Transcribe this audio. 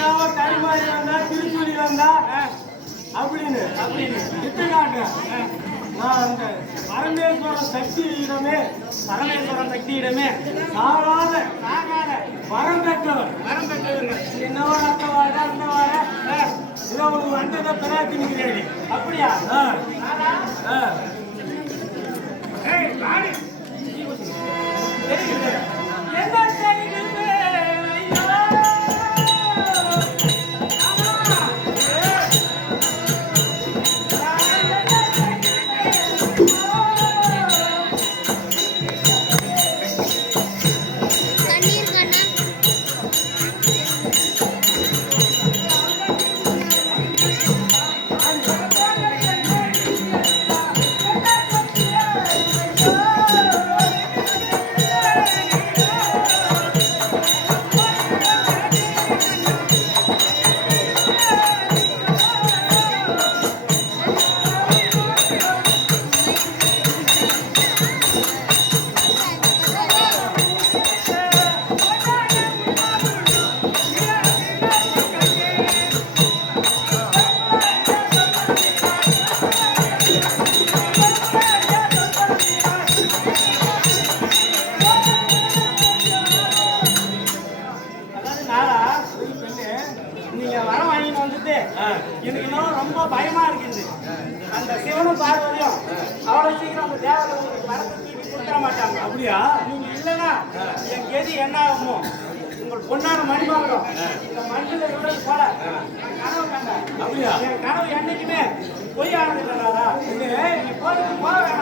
என்னவோ கருமாரி வந்தா திருச்சூடி வந்தா அப்படின்னு விட்டு காட்டுறேன். நான் அந்த பரமேஸ்வரன் சக்தியிடமே சாகாத வரம் பெற்றவர். என்னவோ அந்த வார இதை உனக்கு வந்ததை பிரார்த்தி நிற்கிறேன். அப்படியா? என்ன எனக்கு இன்னும் ரொம்ப பயமா இருக்குது. அந்த சிவனும் பார்வதியும் அவ்வளவு சீக்கிரம் அந்த தேவதை உங்களுக்கு வரத்தை தூக்கி கொடுத்துட மாட்டாங்க. அப்படியா? நீங்க இல்லைன்னா என் கெதி என்ன ஆகுமோ? உங்கள் பொண்ணான மணிமகனும் இந்த மண்ணில் விடுறது போல கனவு கண்டேன். அப்படியா? என் கனவு என்னைக்குமே பொய் ஆனதுனாரா? போக வேணாம்.